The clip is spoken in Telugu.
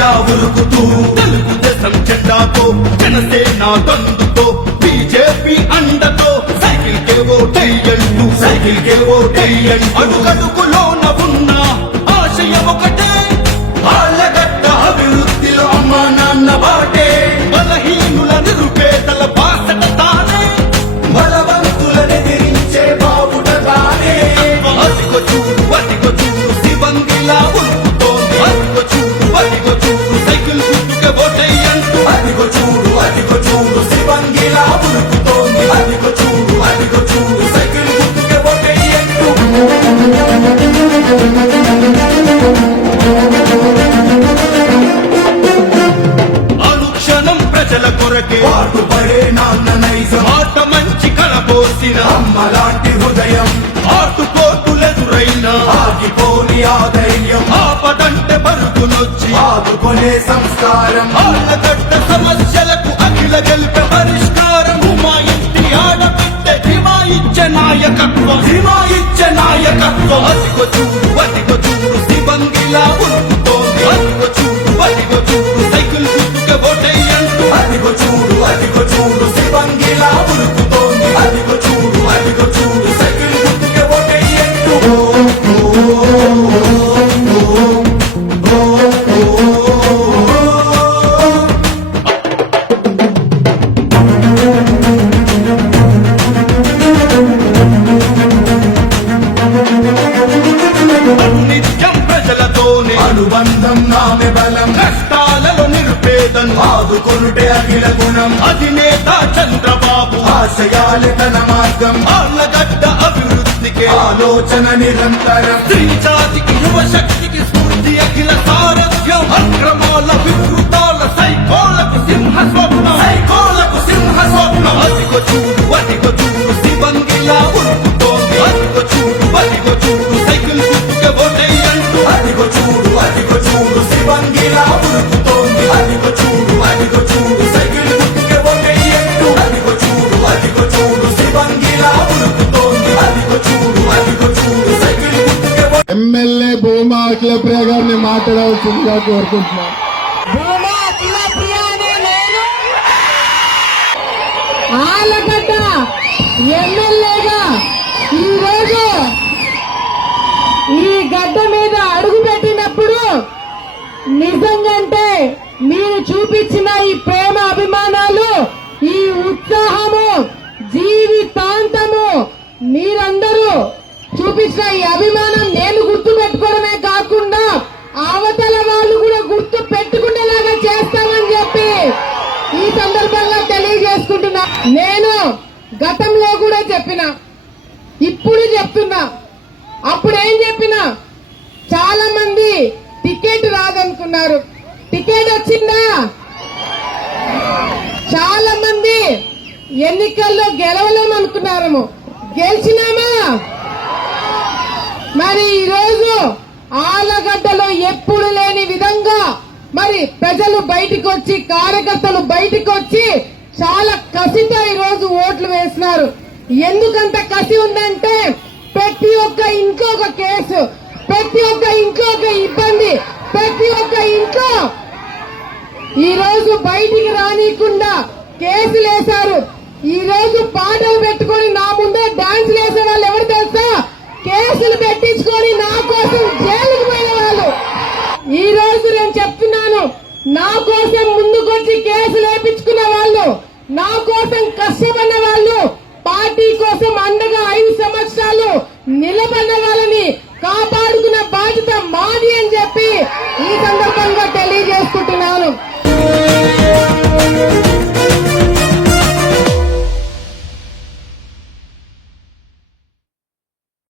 ఇలా ఉరుకుతూ తెలుగుదేశం చెడ్డాతో జనసేన తందుతో బీజేపీ అండతో సైకిల్ కే టైల్ సైకిల్ కే టైల్ అడుగడుగులోన ఉన్నా కొరకే. పాటుపడే నాన్న నైజం. మాట మంచి కలబోసిన అమ్మలాంటి హృదయం. ఆటుపోటులెదురైన ఆగిపోని ఆధైర్యం ఆపదంటే పరుగునొచ్చి ఆదుకునే సంస్కారం. ఆళ్ళగడ్డ సమస్యలకు అఖిల గెలిపే పరిష్కారం. మా ఇంటి ఆడబిడ్డ ధీమా ఇచ్చే నాయకత్వం. ధీమా ఇచ్చే నాయకత్వం. అదిగో చూడు అదిగో చూడు శివంగిలా అనుబంధం నామె బలం. కష్టాలలో నిరుపేదను ఆదుకొనుటే అఖిల గుణం. అధినేత చంద్రబాబు. ఆశయాలే తన మార్గం. ఆళ్ళగడ్డ అభివృద్ధికి. ఆలోచన నిరంతరం. స్త్రీ జాతికి యువ శక్తికి స్ఫూర్తి అఖిల సారథ్యం. అక్రమాల అఖిలప్రియ గారిని మాట్లాడవలసిందిగా కోరుకుంటున్నాం ఆలగడ్డ ఎమ్మెల్యేగా ఈరోజు ఈ గడ్డ మీద అడుగు పెట్టినప్పుడు నిజంగంటే మీరు చూపించిన ఈ ప్రేమ అభిమానాలు ఈ ఉత్సాహము జీవితాంతము మీరందరూ చూపించిన ఈ అభిమానం చేసుకుంటున్నా. నేను గతంలో కూడా చెప్పిన. ఇప్పుడు చెప్తున్నా. అప్పుడు ఏం చెప్పినా? చాలా మంది టికెట్ రాదనుకున్నారు. టికెట్ వచ్చిందా? చాలా మంది ఎన్నికల్లో గెలవలేము అనుకున్నారము. గెలిచినామా? మరి ఈరోజు ఆలగడ్డలో ఎప్పుడు లేని విధంగా మరి ప్రజలు బయటకు వచ్చి కార్యకర్తలు బయటకు వచ్చి చాలా కసితో ఈరోజు రోజు ఓట్లు వేసినారు. ఎందుకంత కసి ఉందంటే ప్రతి ఒక్క ఇంట్లో ఒక కేసు ప్రతి ఒక్క ఇంట్లో ఒక ఇబ్బంది ప్రతి ఒక్క ఇంట్లో ఈ రోజు బయటికి రానియకుండా కేసులు వేశారు. ఈ రోజు పాటలు పెట్టుకొని నా ముందే డాన్స్ వేసే వాళ్ళు ఎవరు తెలుసా? కేసులు పెట్టించుకొని నా కోసం జైలుకు పోయిన నా కోసం కష్టపడిన వాళ్ళు పార్టీ కోసం అండగా ఐదు సంవత్సరాలు నిలబడిన వాళ్ళని కాపాడుకున్న బాధ్యత మాది అని చెప్పి ఈ సందర్భంగా తెలియజేసుకుంటున్నాను.